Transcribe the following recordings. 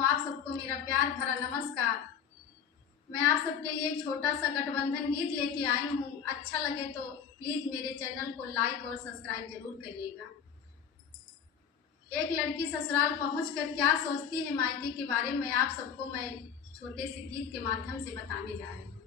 आप सबको मेरा प्यार भरा नमस्कार। मैं आप सबके लिए एक छोटा सा गठबंधन गीत लेके आई हूँ। अच्छा लगे तो प्लीज़ मेरे चैनल को लाइक और सब्सक्राइब जरूर करिएगा। एक लड़की ससुराल पहुंचकर क्या सोचती है मायके के बारे में आप सबको मैं छोटे से गीत के माध्यम से बताने जा रही हूँ।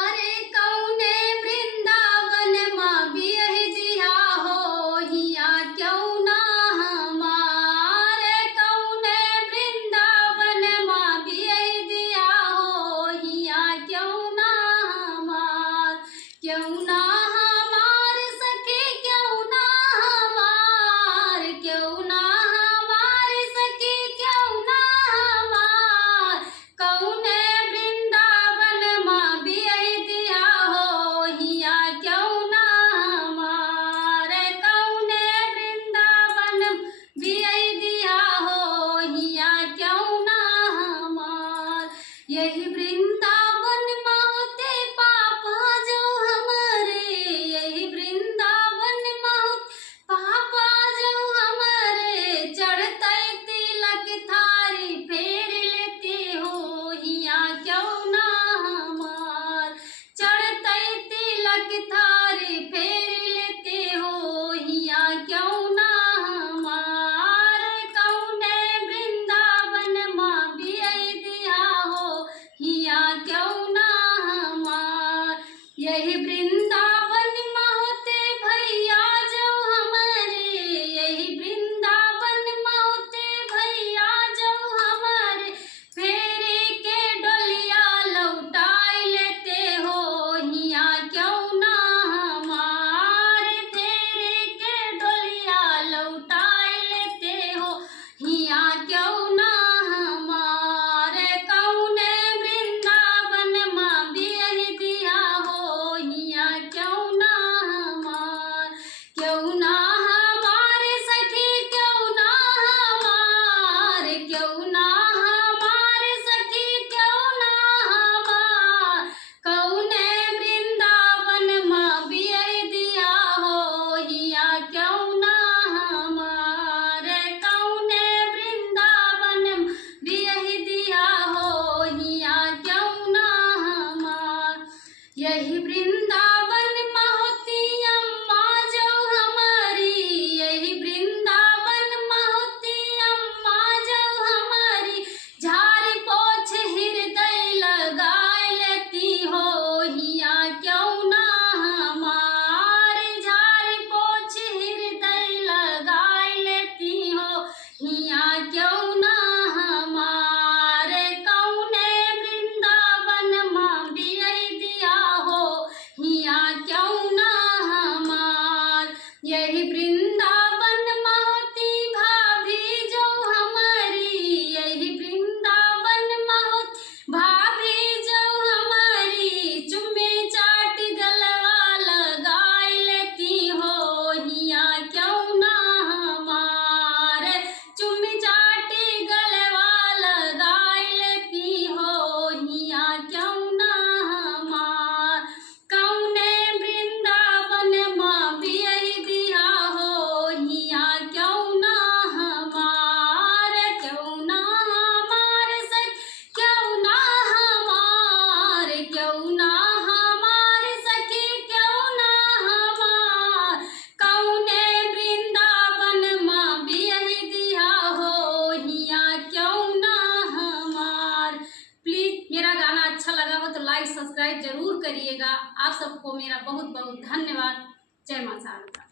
अरे कौने वृंदावन माँ बियह दिया हो हिया क्यों ना हमारे, कौने वृंदावन माँ बियह दिया हो हिया क्यों ना हमार, क्यों ना हमार सखी क्यों ना हमार, क्यों ना हमार सखी क्यों ना हमार, कौने वृंदावन माँ बियह दिया हो हिया क्यों ना हमार, कौने वृंदावन बियह दिया हो हिया क्यों ना हमार। यही वृंदावन में होते पापा जो हमारे, यही वृंदावन में होते पापा जो हमारे, चढ़ते तिलक थारी फेर लेते हो हिया क्यों ना हमार, चढ़ते तिलक थारी फेर लेते हो हिया क्यों ना हमार, कौने वृंदावन माँ बियह दिया हो हिया क्यों ना हमार। यही वृंदावन में होते भैया जो हमारे, यही वृंदावन में होते भैया जो हमारे, फेरे के डोलिया लौटाई लेते हो हिया क्यों ना हमार, फेरे के डोलिया लौटाई लेते हो हिया क्यों ना हमार, कौने वृंदावन माँ बियह दिया हो हिया क्यों ना हमार, क्यों ना हमार सखी क्यों ना हमार, क्यों ना हमार सखी क्यों ना हमार, कौने वृंदावन माँ बियह दिया हो हिया क्यों ना हमार, कौने वृंदावन बियह दिया हो हिया क्यों ना हमार। यही वृंदावन में होती अम्मा जो हमारी, यही वृंदावन में होती अम्मा जो हमारी, झाड़ पोछ हृदय लगाए लेती हो हिया क्यों ना हमार, झाड़ पोछ हृदय लगाए लेती हो हिया क्यों ना हमार, कौने वृंदावन माँ बियह दिया हो हिया क्यों ना हमार। यही वृंदावन में होती भाभी जो हमारी, यही वृंदावन में होती भाभी जो हमारी, चुम्मे चाट गलवा लगाए लेती हो हिया क्यों ना हमार, चुम्मे चाट गलवा लगाए लेती हो हिया क्यों ना हमार, कौने वृंदावन माँ बियह दिया हो हिया क्यों ना हमार, क्यों ना हमार सखी क्यों ना हमार, क्यों ना हमार सखी क्यों ना हमार, कौने वृंदावन माँ बियह दिया हो हिया क्यों ना हमार। प्लीज मेरा गाना अच्छा लगा हो तो लाइक सब्सक्राइब जरूर करिएगा। आप सबको मेरा बहुत बहुत धन्यवाद। जय मां शारदा।